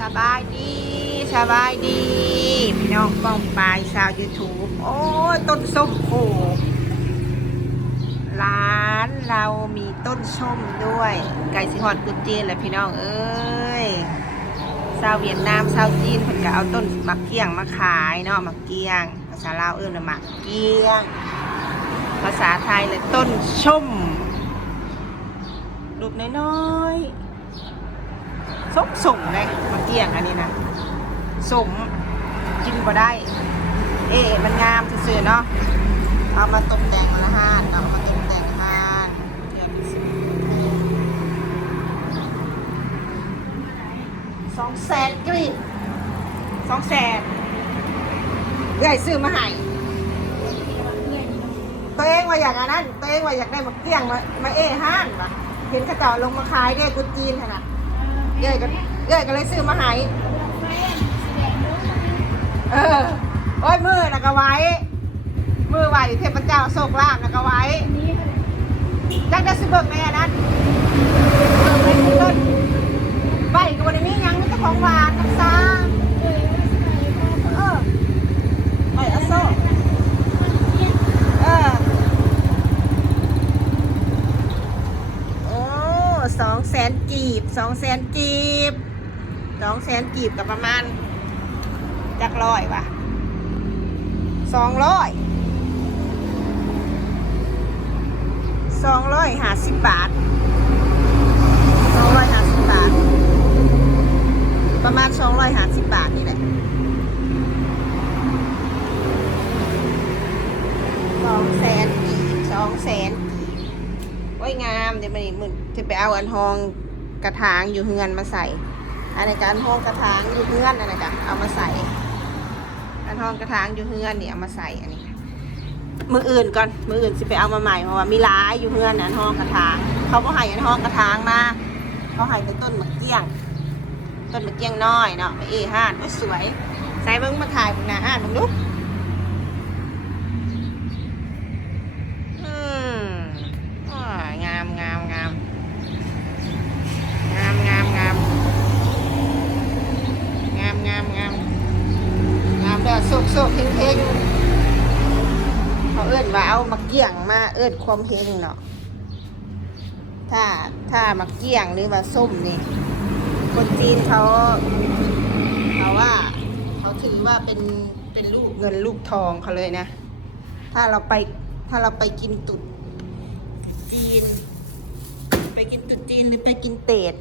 สบายดีสบายดี พี่น้องป้องปลายชาวยูทูบโอ้ต้นส้มโขร้านเรามีต้นส้มด้วย ไก่สิฮอดกุนเจียนแหละพี่น้องเอ้ยชาวเวียดนามชาวจีนเพิ่นก็เอาต้นมักเกี้ยงมาขายเนาะมักเกี้ยง ภาษาลาวเอิ้นว่ามักเกี้ยง ภาษาไทยเลยต้นส้มรูปน้อยๆ สมสมเลยมาเกี่ยงอันนี้นะสมกินบ่ได้ เอ๊มันงามซื่อๆเนาะเอามาตกแต่งละห้านเอามาตกแต่งห้านสองแสนกรีบสองแสนเอื้อยซื้อมาให้ตัวเองว่าอยางอันนั้นตัวเองว่าอยากได้มาเกี่ยงมามาเอ๊ะห้านปะเห็นเข้าเจ้าลงมาขายได้กุจีนขนาด เอ้ยก็เอ้ยก็เลยซื้อมาให้เออโอ้ยมือนะก็ไว้ มือไหวเทพเจ้าโศกลาบนะก็ไว้จักได้ซื้อเบิ่งในอันนั้นเบิ่งในต้นใบก็บ่ได้มีหยังมีแต่ของวานน้ำซาเออใบอะโซกเออ โอ้สอง แสนกีบสองแสนกีบสองแสนกีบกับประมาณจักร้อยว่ะสองร้อยสองร้อยห้าสิบบาท โอ้ยงามเดี๋ยวมันมึงจะไปเอาอันทองกระถางอยู่เฮือนมาใส่ อันในการทองกระถางอยู่เฮือนอันนี้จ้ะเอามาใส่ อันทองกระถางอยู่เฮือนเนี่ยเอามาใส่อันนี้มืออื่นก่อนมืออื่นสิไปเอามาใหม่เพราะว่ามีหลายอยู่เฮือนอันทองกระถาง เขาก็ให้อันทองกระถางมาเขาให้เป็นต้นมะเกี้ยง ต้นมะเกี้ยงน้อยเนาะมาเอห้านโอ้สวยใส่เบิ้งมาถ่ายหน้าห้านมึงดูอื สกเฮงเฮงเขาเอื้นว่าเอามาเกี่ยงมาเอื้นความเฮงเนาะถ้าถ้ามาเกี่ยงหรือว่าส้มนี่คนจีนเขาเขาว่า เขาถือว่าเป็นเป็นลูกเงินลูกทองเขาเลยนะ ถ้าเราไปถ้าเราไปกินตุดจีน ไปกินตุดจีนหรือไปกินเตด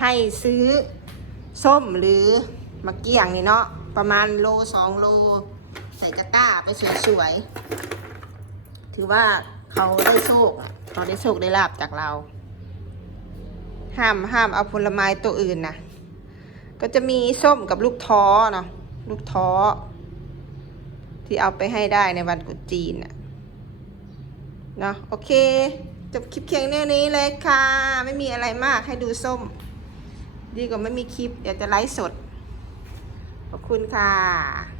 ให้ซื้อส้มหรือมะเกี้ยงนี่เนาะ ประมาณโลสองโล ใส่กระต้าไปสวยๆ ถือว่าเขาได้โชคอะเขาได้โชคได้ลาบจากเรา ห้ามห้ามเอาผลไม้ตัวอื่นนะก็จะมีส้มกับลูกท้อเนาะลูกท้อ ที่เอาไปให้ได้ในวันกุจีนนะเนาะโอเค จบคลิปเพียงแน่นี้เลยค่ะ ไม่มีอะไรมากให้ดูส้ม ดีกว่าไม่มีคลิปเดี๋ยวจะไลฟ์สด ขอบคุณค่ะ